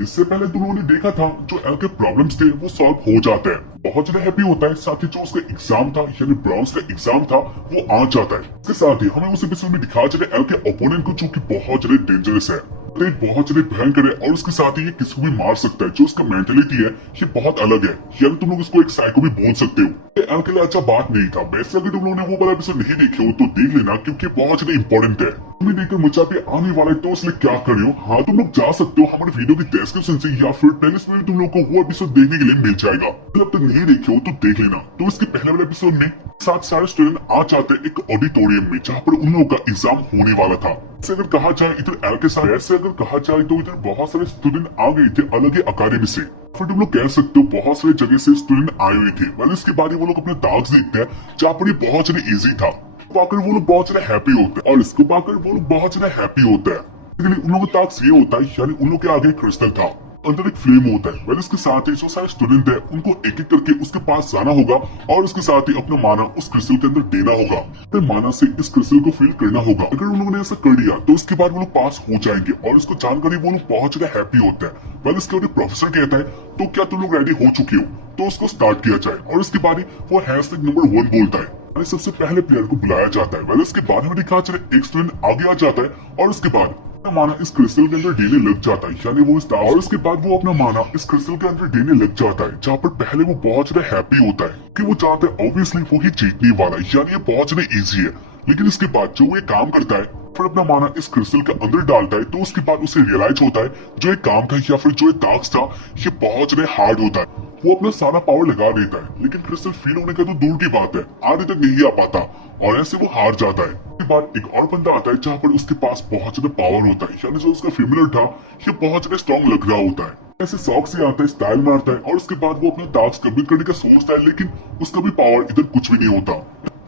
इससे पहले तुम लोगों ने देखा था जो एल के प्रॉब्लम्स थे वो सॉल्व हो जाते हैं, बहुत ज्यादा हैप्पी होता है। साथ ही जो उसका एग्जाम था यानी ब्रॉन्ज का एग्जाम था वो आ जाता है। इसके साथ ही हमें उस एपिसोड में दिखाया जाता है एल के ओपोनेंट को जो कि बहुत ज्यादा डेंजरस है, बहुत ज्यादा भयंकर है और उसके साथ ही ये किसी को भी मार सकता है। जो उसका मेंटेलिटी है ये बहुत अलग है, यानी तुम लोग इसको एक साइको भी बोल सकते हो। ये एल के लिए अच्छा बात नहीं था। वैसे अगर तुम लोगों ने वो वाला एपिसोड नहीं देखे हो तो देख लेना, क्योंकि बहुत ज्यादा इंपॉर्टेंट है। तुम्हें देखकर मुझे पे आने वाला है तो इसलिए क्या कर रहे हो। हाँ, तुम लोग जा सकते हो हमारे वीडियो की डिस्क्रिप्शन से या फिर प्लेलिस्ट में तुम लोग को वो एपिसोड देखने के लिए मिल जाएगा। जब तक नहीं देखे हो तो देख लेना। तो इसके पहले वाले एपिसोड में सारे स्टूडेंट आ जाते हैं एक ऑडिटोरियम में जहाँ पर उन लोगों का एग्जाम होने वाला था। ऐसे अगर कहा जाए इधर एल के साथ, ऐसे अगर कहा जाए तो इधर बहुत सारे स्टूडेंट आ गए थे अलग ही अकादमी से। फिर तुम लोग कह सकते हो बहुत सारी जगह से स्टूडेंट आए हुए थे। मतलब इसके बाद वो लोग अपने टास्क देखते हैं जहाँ पर ये बहुत ज्यादा इजी था, पाकर वो लोग बहुत ज्यादा हैप्पी होते हैं और इसको पाकर वो लोग बहुत ज्यादा हैप्पी होता है। उन लोगों का टास्क ये होता है, यानी उन लोग के आगे क्रिस्टल था, अंदर एक फ्लेम होता है। वेल इसके साथ ही जो सारे स्टूडेंट है उनको एक एक करके उसके पास जाना होगा और उसके साथ ही अपना माना उस क्रिस्टल के अंदर देना होगा। फिर माना से इस क्रिस्टल को फील करना होगा। अगर उन लोगों ने ऐसा कर दिया तो उसके बाद वो लोग पास हो जाएंगे और इसको जानकर ही वो लोग बहुत ज्यादा हैप्पी होते हैं। वेल इसके बाद प्रोफेसर कहता है तो क्या तुम लोग रेडी हो चुके हो, तो उसको स्टार्ट किया जाए। और इसके बाद वो हैशटैग नंबर 1 बोलता है। सबसे पहले प्लेयर को बुलाया जाता है। वेल इसके बाद में दिखा चले एक स्टूडेंट आगे आ जाता है और उसके बाद माना इस क्रिस्टल के अंदर देने लग जाता है, यानी वो इस और उसके बाद वो अपना माना इस क्रिस्टल के अंदर देने लग जाता है। जहाँ पर पहले वो बहुत ज्यादा हैप्पी होता है कि वो चाहता है ऑब्वियसली वो ही जीतने वाला है, यानी ये बहुत ज्यादा इजी है। लेकिन इसके बाद जो ये काम करता है फिर अपना माना इस क्रिस्टल के अंदर डालता है, तो उसके बाद उसे रियलाइज होता है जो एक काम था या फिर जो एक टास्क था ये बहुत ज्यादा हार्ड होता है। वो अपना सारा पावर लगा देता है, लेकिन क्रिस्टल फील होने का तो दूर की बात है, आगे तक नहीं आ पाता और ऐसे वो हार जाता है। उसके बाद एक और बंदा आता है जहाँ पर उसके पास बहुत ज्यादा पावर होता है, यानी जो उसका फेमिलियर था ये बहुत ज्यादा स्ट्रॉन्ग लग रहा होता है। ऐसे शौक से आता है, स्टाइल मारता है और उसके बाद वो अपना टास्क कंप्लीट करने का सोचता है, लेकिन उसका भी पावर इधर कुछ भी नहीं होता।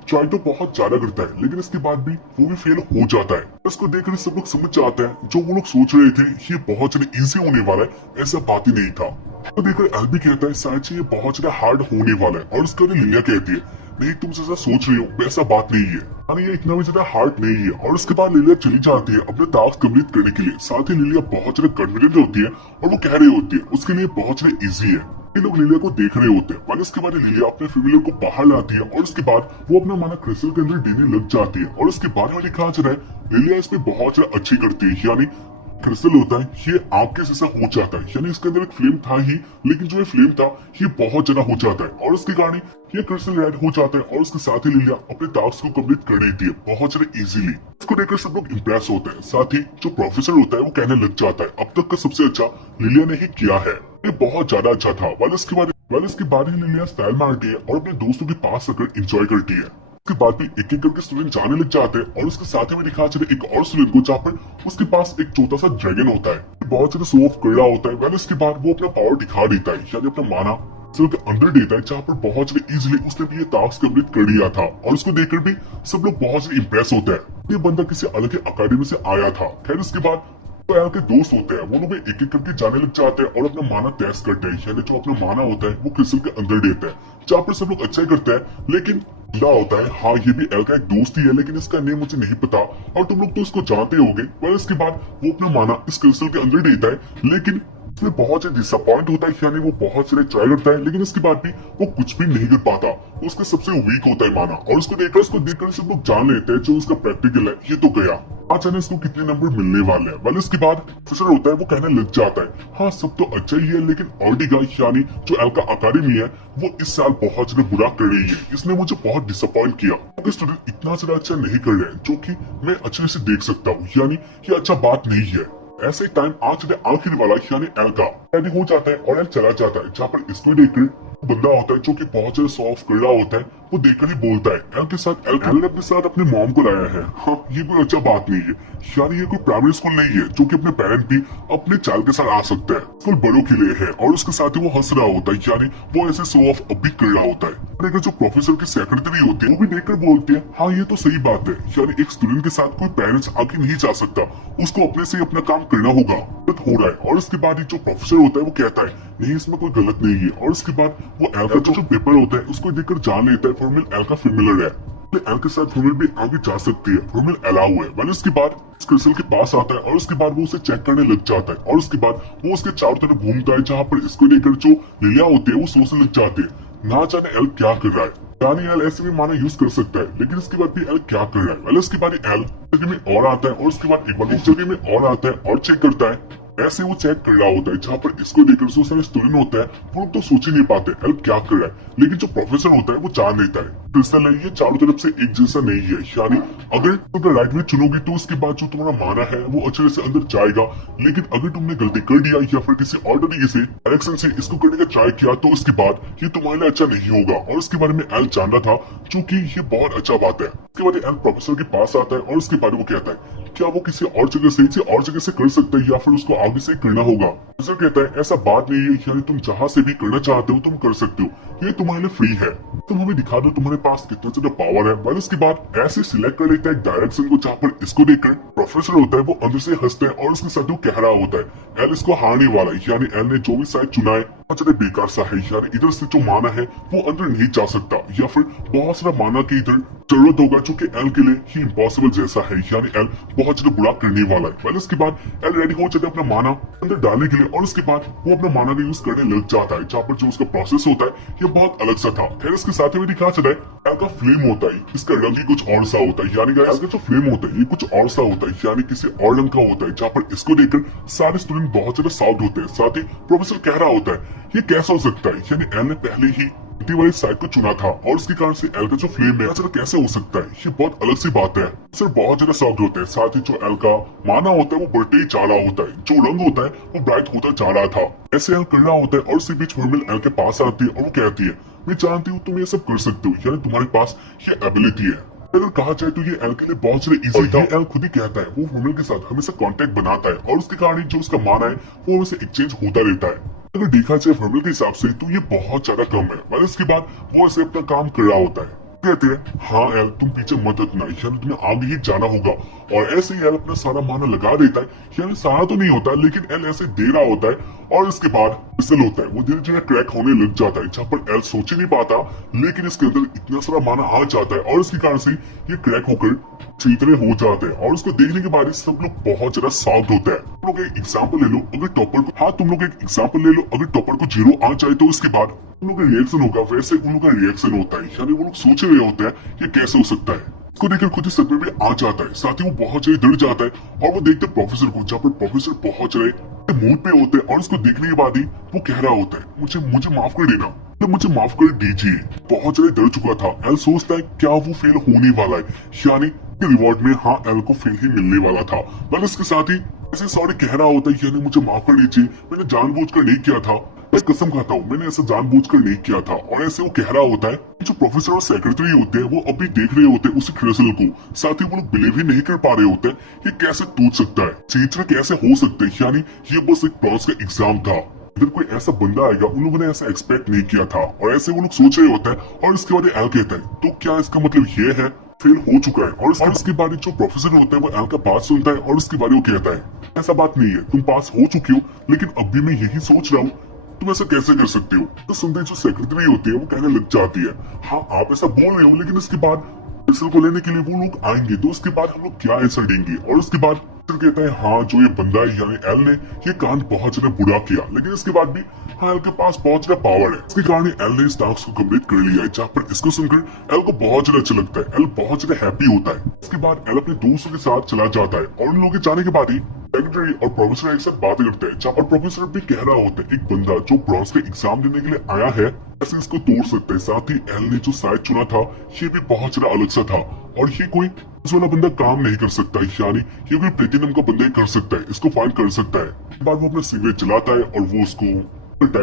ट्राई तो बहुत ज्यादा करता है लेकिन इसके बाद भी वो भी फेल हो जाता है। इसको देखकर सब लोग समझ जाते हैं जो वो लोग सोच रहे थे ये बहुत ज्यादा इजी होने वाला है, ऐसा बात ही नहीं था। तो देखकर एल भी कहता है शायद ये बहुत ज्यादा हार्ड होने वाला है और उसके लिए लिलिया कहती है नहीं तुम जैसा सोच रही हो वैसा बात नहीं है, यानी ये इतना भी ज्यादा हार्ड नहीं है। और उसके बाद लिलिया चली जाती है अपने टास्क कंप्लीट करने के लिए। साथ ही लिलिया बहुत ज्यादा कॉन्फिडेंट होती है और वो कह रही होती है उसके लिए बहुत ज्यादा इजी है। ये लोग लिलिया को देख रहे होते हैं। उसके बाद लिलिया अपने फेमिलियर को बाहर लाती है और उसके बाद वो अपना माना क्रिस्टल के अंदर देने लग जाती है। और उसके बाद में लिखा जा रहा है लिलिया इसमें बहुत ज्यादा अच्छी करती है, यानी क्रिस्टल होता है ये आग के जैसा हो जाता है, यानी इसके अंदर एक फ्लेम था ही लेकिन जो ये फ्लेम था ये बहुत ज्यादा हो जाता है और उसके कारण ये क्रिस्टल रेड हो जाता है। और उसके साथ ही लिलिया अपने टास्क को कंप्लीट कर देती है बहुत ज्यादा इजीली। इसको देखकर सब लोग इम्प्रेस होते हैं। साथ ही जो प्रोफेसर होता है वो कहने लग जाता है अब तक का सबसे अच्छा लिलिया ने ही किया है, ये बहुत ज्यादा अच्छा था। वाल इसके बाद ही लिलिया स्टाइल मारती है और अपने दोस्तों के पास आकर एंजॉय करती है। उसके बाद भी एक एक करके स्टूडेंट जाने लग जाते हैं और उसके साथ ही में दिखा चले एक और स्टूडेंट को जहाँ पर उसके पास एक छोटा सा ड्रैगन होता है, बहुत ज्यादा शो ऑफ कर रहा होता है। वेल इसके बाद वो अपना पावर दिखा देता है, यानी अपना माना के अंदर देता है जहाँ पर बहुत ज्यादा इजीली उसने भी ये टास्क कंप्लीट कर लिया था। और उसको देखकर भी सब लोग बहुत ज्यादा इम्प्रेस होते हैं। ये बंदा किसी अलग ही अकेडमी से आया था। खैर इसके बाद तो एल के दोस्त होते हैं वो लोग एक एक करके जाने लग जाते हैं और अपना माना टेस्ट करते हैं, यानी जो अपना माना होता है वो क्रिस्टल के अंदर देते हैं। जहाँ पर सब लोग अच्छा ही करते हैं लेकिन होता है हाँ ये भी एल का एक दोस्त ही है लेकिन इसका नेम मुझे नहीं पता और तुम लोग तो इसको जानते होगे। पर इसके बाद वो अपना माना इस क्रिस्टल के अंदर देता है लेकिन इसमें बहुत ज्यादा डिसअपॉइंट होता है, यानी वो बहुत सारे ट्राई करता है लेकिन इसके बाद भी वो कुछ भी नहीं कर पाता। उसका सबसे वीक होता है माना और उसको देखकर सब लोग जान लेते हैं जो उसका प्रैक्टिकल है ये तो गया। आज जाने इसको कितने नंबर मिलने वाले हैं। वाले इसके बाद प्रोफेसर होता है वो कहने लग जाता है हाँ सब तो अच्छा ही है लेकिन ऑर्डिगा यानी जो एल का अकादमी है वो इस साल बहुत ज्यादा बुरा कर रही है, इसने मुझे बहुत डिसअपॉइंट किया क्योंकि स्टूडेंट इतना ज्यादा अच्छा नहीं कर रहे हैं जो कि मैं अच्छे से देख सकता हूँ, यानी ये अच्छा बात नहीं है। ऐसे टाइम आज आखिर वाला यानी एल का रेडी हो जाता है और एल चला जाता है जहाँ पर इसको देखकर बंदा होता है जो कि बहुत ज्यादा सॉफ्ट कर रहा होता है वो देखकर ही बोलता है एल के साथ एल ने अपने साथ अपने मॉम को लाया है। हाँ ये कोई अच्छा बात नहीं है, यानी ये कोई प्राइमरी स्कूल नहीं है जो कि अपने पेरेंट भी अपने चाइल्ड के साथ आ सकता है। स्कूल बड़ों के लिए है और उसके साथ ही वो हंस रहा होता है, यानी वो ऐसे शो ऑफ अब भी कर रहा होता है। लेकिन जो प्रोफेसर की सेक्रेटरी होती है वो भी देखकर बोलती है हाँ ये तो सही बात है, यानी एक स्टूडेंट के साथ कोई पेरेंट्स आगे नहीं जा सकता, उसको अपने से ही अपना काम करना होगा, गलत हो रहा है। और उसके बाद जो प्रोफेसर होता है वो कहता है नहीं इसमें कोई गलत नहीं है। और उसके बाद वो एल का जो पेपर होता है उसको देखकर जान लेता है फॉर्मल एल का फेमिलियर है, एल के साथ फॉर्मल भी आगे जा सकती है, फॉर्मल अलाउ है। उसके बाद क्रिस्टल के पास आता है और उसके बाद वो उसे चेक करने लग जाता है और उसके बाद वो उसके चारों तरफ घूमता है, जहाँ पर इसको लेकर जो लिलिया होते हैं वो सोचने लग जाते हैं ना जाने एल क्या कर रहा है। यानी एल ऐसे भी माना यूज कर सकता है, लेकिन इसके बाद भी एल क्या कर रहा है। पहले उसके बाद एल जगह में और आता है और उसके बाद एक बार जगह में और आता है और चेक करता है। ऐसे वो चेक कर रहा होता है, जहाँ पर इसको लेकर जो सारे स्टूडेंट होता है वो लोग तो सोच ही नहीं पाते एल क्या कर रहा है, लेकिन जो प्रोफेसर होता है वो जान लेता है क्रिस्टल है ये चारों तरफ से एक जैसा नहीं है। यानी अगर तुम राइट में चुनोगे तो उसके बाद जो तुम्हारा माना है वो अच्छे से अंदर जाएगा, लेकिन अगर तुमने गलती कर दिया या फिर किसी और तरीके से डायरेक्शन से इसको करने का ट्राई किया तो उसके बाद ये तुम्हारे लिए अच्छा नहीं होगा। और इसके बारे में एल जान रहा था, चूंकि ये बहुत अच्छा बात है। उसके बाद एल प्रोफेसर के पास आता है और उसके बाद वो कहता है क्या वो किसी और जगह से कर सकता है या फिर उसको आगे से करना होगा। प्रोफेसर कहता है ऐसा बात नहीं है, यानी तुम जहाँ से भी करना चाहते हो तुम कर सकते हो, ये तुम्हारे लिए फ्री है, तुम हमें दिखा दो तुम्हारे पास कितना ज्यादा पावर है। बस उसके बाद ऐसे सिलेक्ट कर लेता है डायरेक्शन को, जहाँ पर इसको देखकर प्रोफेसर होता है वो अंदर से हंसता है और उसके साथ वो कह रहा होता है एल इसको हारने वाला है, यानी एल ने जो भी साइड चुना है बहुत बेकार सा है, यानी इधर से जो माना है वो अंदर नहीं जा सकता या फिर बहुत सारा माना के इधर जरूरत होगा, जो कि एल के लिए ही इम्पॉसिबल जैसा है, यानी एल बहुत ज्यादा बुरा करने वाला है। पहले उसके बाद एल रेडी हो जाता है अपना माना अंदर डालने के लिए और उसके बाद वो अपना माना का यूज करने लग जाता है, जहाँ पर जो उसका प्रोसेस होता है ये बहुत अलग सा था। फिर इसके साथ में दिखा चला है एल का फ्लेम होता है, इसका रंग ही कुछ और सा होता है, यानी एल का जो फ्लेम होता है ये कुछ और सा होता है, यानी किसी और रंग का होता है, जहाँ पर इसको देखकर सारे स्टूडेंट बहुत ज्यादा साउट होते हैं। साथ ही प्रोफेसर कह रहा होता है ये कैसा हो सकता है, यानी एल ने पहले ही वाली साइड को चुना था और उसके कारण से एल का जो फ्लेम है कैसे हो सकता है, ये बहुत अलग सी बात है। सर बहुत ज्यादा सॉफ्ट होते हैं। साथ ही जो एल का माना होता है वो बढ़ते ही जा रहा होता है, जो रंग होता है वो ब्राइट होता जा रहा था। ऐसे एल कर रहा होता है और उसी बीच वर्मिल एल के पास आती है और वो कहती है मैं जानती हूँ तुम ये सब कर सकते हो, यानी तुम्हारे पास ये एबिलिटी है। अगर कहा जाए तो ये एल के लिए बहुत ज्यादा इजी था। एल खुद ही कहता है वो वर्मिल के साथ हमेशा कांटेक्ट बनाता है और उसके कारण जो उसका माना है वो हमेशा एक्सचेंज होता रहता है। अगर देखा जाए वर्मिल के हिसाब से तो ये बहुत ज्यादा कम है। पर इसके बाद वो ऐसे अपना काम कर रहा होता है, कहते हैं हाँ एल तुम पीछे मत हटना, यानी तुम्हें आगे ही जाना होगा। और ऐसे ही एल अपना सारा माना लगा देता है, यानी सारा तो नहीं होता लेकिन एल ऐसे दे रहा होता है और इसके बाद फिसल होता है, वो धीरे धीरे क्रैक होने लग जाता है, जहाँ पर एल सोच ही नहीं पाता लेकिन इसके अंदर इतना सारा माना आ जाता है और इसके कारण से ये क्रैक होकर चीतरे हो जाते हैं। और उसको देखने के बाद सब लोग बहुत ज्यादा सॉफ्ट होता है। तुम लोग एक एग्जाम्पल ले लो, अगर टॉपर को तुम लोग एक एग्जाम्पल ले लो, अगर टॉपर को 0 आ जाए तो उसके बाद उन लोग का रिएक्शन होगा, वैसे उन लोग का रिएक्शन होता है, यानी वो लोग सोच रहे होते हैं ये कैसे हो सकता है। इसको देखकर खुद ही सदमे में आ जाता है, साथ ही वो बहुत ज्यादा डर जाता है और वो देखते प्रोफेसर को, जहाँ पर प्रोफेसर बहुत ज्यादा मूड पे होते हैं और उसको देखने के बाद ही वो कह रहा होता है मुझे माफ कर देना, मुझे माफ कर दीजिए। बहुत ज्यादा डर चुका था। एल सोचता है क्या वो फेल होने वाला है, यानी रिवॉर्ड में हाँ एल को फेल ही मिलने वाला था। बस इसके साथ ही ऐसे सॉरी कह रहा होता है, यानी मुझे माफ कर दीजिए, मैंने जानबूझकर नहीं किया था, मैं कसम खाता हूँ मैंने ऐसा जानबूझकर नहीं किया था। और ऐसे वो कह रहा होता है, जो प्रोफेसर और सेक्रेटरी होते हैं वो अभी देख रहे होते हैं उसी क्रिस्टल को, साथ ही वो लोग बिलीव ही नहीं कर पा रहे होते ये कैसे टूट सकता है, चीतरा कैसे हो सकते हैं, यानी ये बस एक प्लॉस का एग्जाम था, इधर कोई ऐसा बंदा आएगा उन लोगों ने ऐसा एक्सपेक्ट नहीं किया था। और ऐसे वो लोग सोच रहे होते हैं और इसके बाद एल कहता है तो क्या इसका मतलब ये है फेल हो चुका है। और इसके बाद जो प्रोफेसर होता है वो एल का बात सुनता है और उसके बारे में कहता है ऐसा बात नहीं है, तुम पास हो चुकी हो, लेकिन अब भी मैं यही सोच रहा हूँ तुम ऐसा कैसे कर सकते हो। तो सुनते जो सेक्रेटरी होती है वो कहने लग जाती है हाँ आप ऐसा बोल रहे हो, लेकिन इसके बाद क्रिस्टल को लेने के लिए वो लोग आएंगे तो उसके बाद हम लोग क्या आंसर देंगे। और उसके बाद कहता है हाँ जो ये बंदा है यानी एल ने ये कांड बहुत ज्यादा बुरा किया, लेकिन इसके बाद भी हाँ एल के पास बहुत ज्यादा पावर है, इसके कारण एल ने इस टास्क को कंप्लीट कर लिया है। जहाँ पर इसको सुनकर एल को बहुत ज्यादा अच्छा लगता है, एल बहुत ज्यादा हैप्पी होता है। इसके बाद एल अपने दोस्तों के साथ चला जाता है और उन लोगों के जाने के बाद ही सेक्रेटरी और प्रोफेसर एक साथ बातें करते हैं, जहाँ पर प्रोफेसर भी कह रहा होता है एक बंदा जो ब्रॉन्ज का एग्जाम देने के लिए आया है ऐसे इसको तोड़ सकता है। साथ ही एल ने जो साइड चुना था ये भी बहुत ज्यादा अलग सा था और ये कोई उस वाला बंदा काम नहीं कर सकता, यानी ये कोई प्लेटिनम का बंदा ही कर सकता है, इसको फाइंड कर सकता है। उसके बाद वो अपना सिगरेट चलाता है और वो उसको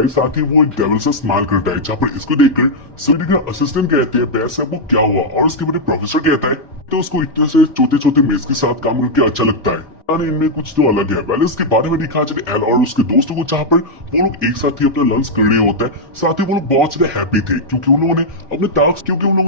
साथ ही वो एक डेविल सा स्माइल करता है, जहाँ पर इसको देखकर सभी का असिस्टेंट कहते हैं पैसे वो क्या हुआ, और उसके बाद प्रोफेसर कहता है तो उसको इतने से छोटे छोटे मेज के साथ काम करके अच्छा लगता है, यानी इनमें कुछ तो अलग है। पहले इसके बारे में दिखा जाए एल और उसके दोस्तों को, जहाँ पर वो लोग एक साथ ही अपना लंच कर रहे होते हैं। साथ ही वो लोग बहुत ज्यादा हैप्पी थे क्योंकि उन लोगों ने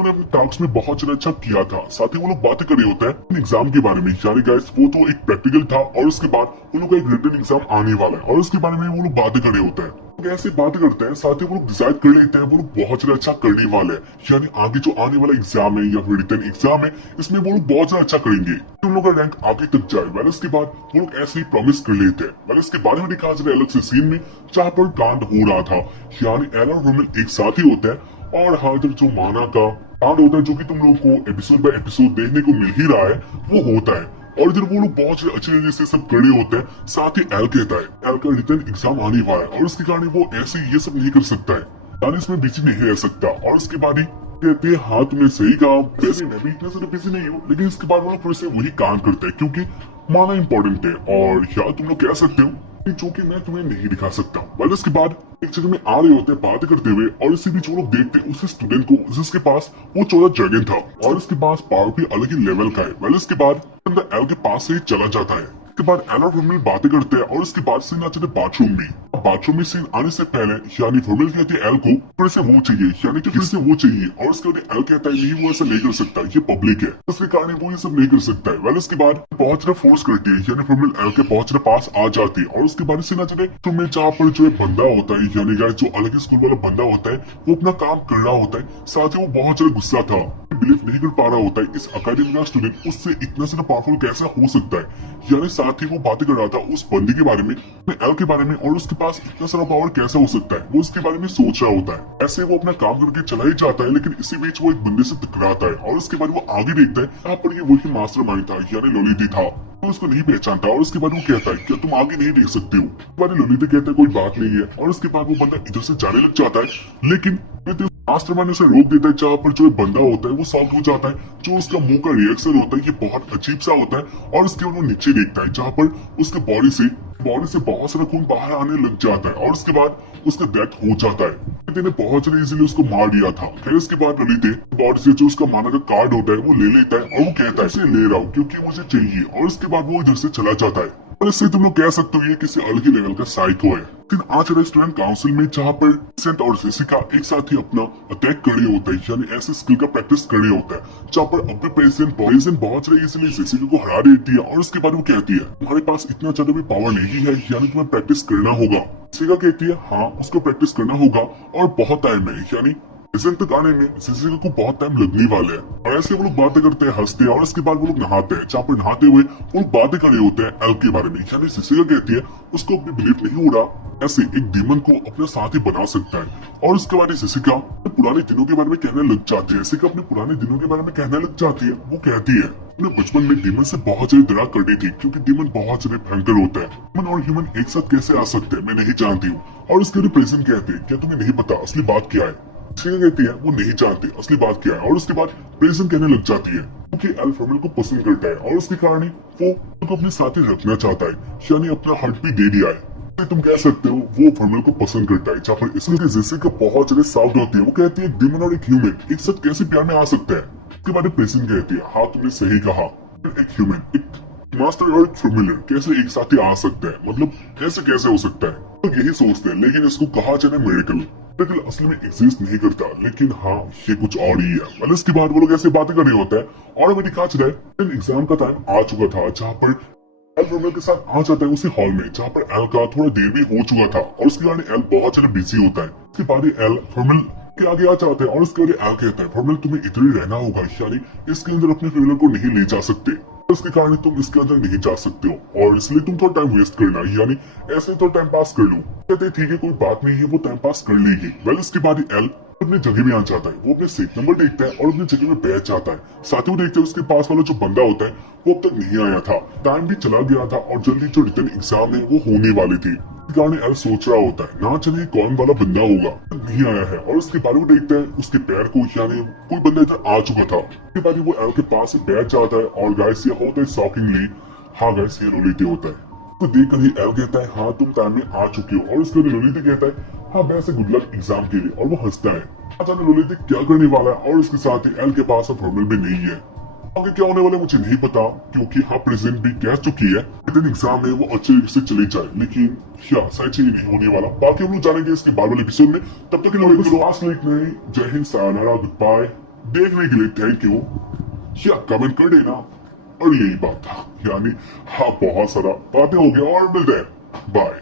अपने टास्क में बहुत ज्यादा अच्छा किया था। साथ ही वो लोग बातें कर रहे होते हैं एग्जाम के बारे में, यानी गाइस वो तो एक प्रैक्टिकल था और उसके बाद उन लोग का एक रिटन एग्जाम आने वाला है और उसके बारे में वो लोग बातें कर रहे होते हैं। ऐसी बात करते हैं, साथ ही वो लोग डिसाइड कर लेते हैं वो लोग बहुत ज्यादा अच्छा करने वाले हैं, यानी आगे जो आने वाला एग्जाम है या फिर रिटर्न एग्जाम है इसमें वो लोग बहुत ज्यादा अच्छा करेंगे, उन लोगों का रैंक आगे तक जाए। वेल उसके बाद वो लोग ऐसे ही प्रॉमिस कर लेते हैं। वेल इसके बारे में दिखाया जाए अलग से सीन में जहाँ पर कांड हो रहा था, यानी एल और रोमिल एक साथ ही होता है और हर जो माना का कांड होता है जो की तुम लोगों को एपिसोड बाय एपिसोड देखने को मिल ही रहा है वो होता है। और इधर वो लोग बहुत अच्छे तरीके से सब खड़े होते हैं, साथ ही एल कहता है एल का रिटर्न एग्जाम आने वाला है और उसके कारण वो ऐसे ये सब नहीं कर सकता है, यानी इसमें बिजी नहीं रह सकता। और उसके बाद ही कहते हैं हाँ तुमने सही कहा, वैसे मैं भी इतना ज्यादा बिजी नहीं हूँ, लेकिन इसके बाद वो लोग फिर से वही काम करते हैं क्योंकि माना इम्पोर्टेंट है और या तुम लोग कह सकते हो जो कि मैं तुम्हें नहीं दिखा सकता। वेल इसके बाद एक जगह में आ रहे होते हैं बात करते हुए और इसी बीच वो लोग देखते हैं उस स्टूडेंट को जिसके पास वो 14 ड्रैगन था और इसके पास पावर भी अलग ही लेवल का है। वेल इसके बाद एल के पास से ही चला जाता है। इसके बाद एल और वर्मिल बातें करते हैं और इसके बाद सीन आ जाते बाथरूम में। बाथरूम में सीन आने से पहले यानी वर्मिल कहती है एल को फिर से वो चाहिए, यानी कि फिर से वो चाहिए और उसके बाद एल कहता है नहीं वो ऐसा नहीं कर सकता, ये पब्लिक है उसके कारण वो ये सब नहीं कर सकता है। वेल इसके बाद पहुंचना फोर्स करती है, यानी वर्मिल एल के पहुंचने पास आ जाती है और उसके बाद सीन आ जाते तुम्हें जहाँ पर जो बंदा होता है यानी जो अलग ही स्कूल वाला बंदा होता है वो अपना काम कर रहा होता है, साथ ही वो बहुत ज्यादा गुस्सा था, बिलीव नहीं कर पा रहा होता है इस अकेडमी का स्टूडेंट उससे इतना ज्यादा पावरफुल कैसा हो सकता है, यानी साथ ही वो बातें कर रहा था उस बंदी के बारे में एल के बारे में और उसके पास इतना सारा पावर कैसा हो सकता है वो उसके बारे में सोच रहा होता है। ऐसे वो अपना काम करके चला ही जाता है, लेकिन इसी बीच वो एक बंदे से टकराता है और उसके बाद वो आगे देखता है यहाँ पर ये वही मास्टरमाइंड था यानी लोलिती था, तो उसको नहीं पहचानता और उसके बाद वो कहता है क्या तुम आगे नहीं देख सकते हो। लोलिती कहता है कोई बात नहीं है और उसके बाद वो बंदा इधर से जाने लग जाता है, लेकिन मास्टरमाइंड उसे रोक देता है जहाँ पर जो बंदा होता है वो सॉल्व हो जाता है, जो उसका मुंह का रिएक्शन होता है ये बहुत अजीब सा होता है और उसके बाद वो नीचे देखता है जहाँ पर उसके बॉडी से बहुत सारा खून बाहर आने लग जाता है और उसके बाद उसका डेथ हो जाता है। ललित ने बहुत ज्यादा इजीली उसको मार दिया था। फिर उसके बाद ललित बॉडी से जो उसका माना का कार्ड होता है वो ले लेता है और वो कहता है इसे ले रहा हूँ क्योंकि मुझे चाहिए और उसके बाद वो इधर से चला जाता है। और इससे तुम लोग कह सकते हो ये किसी अलग ही लेवल का साइको है। लेकिन आज रेस्टोरेंट काउंसिल में जहाँ पर सेंट और जेसिका एक साथ ही अपना अटैक कर रहे होता है, यानी ऐसे स्किल का प्रैक्टिस कर रहे होता है जहाँ पर अपने प्रेसिडेंट बहुत सारे इसलिए जेसिका को हरा देती है और उसके बाद वो कहती है तुम्हारे पास इतना ज्यादा भी पावर नहीं है, यानी तुम्हें प्रैक्टिस करना होगा। जेसिका कहती है हाँ उसको प्रैक्टिस करना होगा और बहुत टाइम है, यानी प्रेजेंट तक आने में जेसिका को बहुत टाइम लगने वाला है। और ऐसे वो लोग बातें करते हैं हंसते हैं और उसके बाद वो लोग नहाते हैं, जहाँ पर नहाते हुए वो लोग बातें कर रहे होते हैं एल के बारे में, यानी जेसिका कहती है उसको अपनी बिलीफ नहीं हो रहा ऐसे एक डीमन को अपने साथ ही बना सकता है। और उसके बाद जेसिका पुराने दिनों के बारे में कहने लग जाती है, जेसिका अपने पुराने दिनों के बारे में कहने लग जाती है। वो कहती है अपने बचपन में डीमन से बहुत ज्यादा डरा करती थी क्योंकि डीमन बहुत ज्यादा भयंकर होता है। डीमन और ह्यूमन एक साथ कैसे आ सकते हैं मैं नहीं जानती हूँ। और उसके लिए प्रेजेंट कहते हैं क्या तुम्हें नहीं पता असली बात क्या है। कहती है वो नहीं जानती असली बात क्या है। और उसके बाद प्रेजेंट कहने लग जाती है क्योंकि एल फर्मिल को पसंद करता है और उसके कारण ही वो उनको अपने साथ ही रखना चाहता है, यानी अपना हार्ट भी दे दिया है। तुम कह सकते हो वो फर्मिल को पसंद करता है, जहाँ पर इसलिए जेसिका बहुत ज्यादा साउथ होती है। वो कहती है एक डीमन और एक ह्यूमन एक साथ कैसे प्यार में आ सकते हैं। उसके बाद प्रेजेंट कहती है हाँ तुमने सही कहा, एक ह्यूमन एक मास्टर और एक फेमिलियर कैसे एक साथ ही आ सकते हैं, मतलब कैसे हो सकता है। तो यही सोचते हैं, लेकिन इसको कहा जाए मिरेकल असल में एग्जिस्ट नहीं करता, लेकिन हाँ ये कुछ और ही है। मतलब इसके बाद वो लोग ऐसे बातें कर रहे होते हैं और हमें दिखा चला है एग्जाम का टाइम आ चुका था, जहाँ पर एल फर्मिल के साथ आ जाता है उसी हॉल में जहाँ पर एल का थोड़ा देर भी हो चुका था और उसके कारण एल बहुत ज्यादा बिजी होता है। उसके बाद एल फर्मिल के आगे आ जाते हैं और उसके बाद एल कहता है फर्मिल तुम्हें इधर ही रहना होगा, यानी इसके अंदर अपने फेमिलियर को नहीं ले जा सकते, उसके कारण तुम इसके अंदर नहीं जा सकते हो और इसलिए तुम थोड़ा टाइम वेस्ट करना, यानी ऐसे तो टाइम पास कर लो। कहते ठीक है कोई बात नहीं है, वो टाइम पास कर लेगी। वेल इसके बाद एल अपने जगह में आ जाता है, वो अपने सीट नंबर देखता है और अपनी जगह में बैठ जाता है। साथ ही वो देखते हैं उसके पास वाला जो बंदा होता है वो अब तक नहीं आया था, टाइम भी चला गया था और जल्दी जो रिटर्न एग्जाम है वो होने वाली थी। कारण एल सोच रहा होता है ना चले कौन वाला बंदा होगा नहीं आया है और उसके बाद वो देखता है उसके पैर को, यानी कोई बंदा इधर आ चुका था। उसके बाद वो एल के पास बैठ जाता है और गाइस ये होता है शॉकिंगली हाँ गाइस ये लोलिते होता है। तो देख कर ही एल कहता है हाँ तुम टाइम में आ चुके हो और उसके बाद लोलिते कहता है हाँ वैसे गुड लक एग्जाम के लिए और वो हंसता है। अचानक लोलिते क्या करने वाला है और उसके साथ ही एल के पास अब फॉर्मल भी नहीं है। आगे क्या होने वाला है मुझे नहीं पता क्योंकि हाँ प्रेजेंट भी कह चुकी है रिटर्न एग्जाम में वो अच्छे से चले जाए, लेकिन क्या शायद से नहीं होने वाला। बाकी हम लोग जानेंगे इसके बाद वाले एपिसोड में। तब तक के लिए लास्ट लाइक नहीं, जय हिंद, सायनारा, गुड बाय। देखने के लिए थैंक यू, या कमेंट कर देना। और यही बात था, यानी हाँ बहुत सारा बातें हो गया और मिलते हैं, बाय।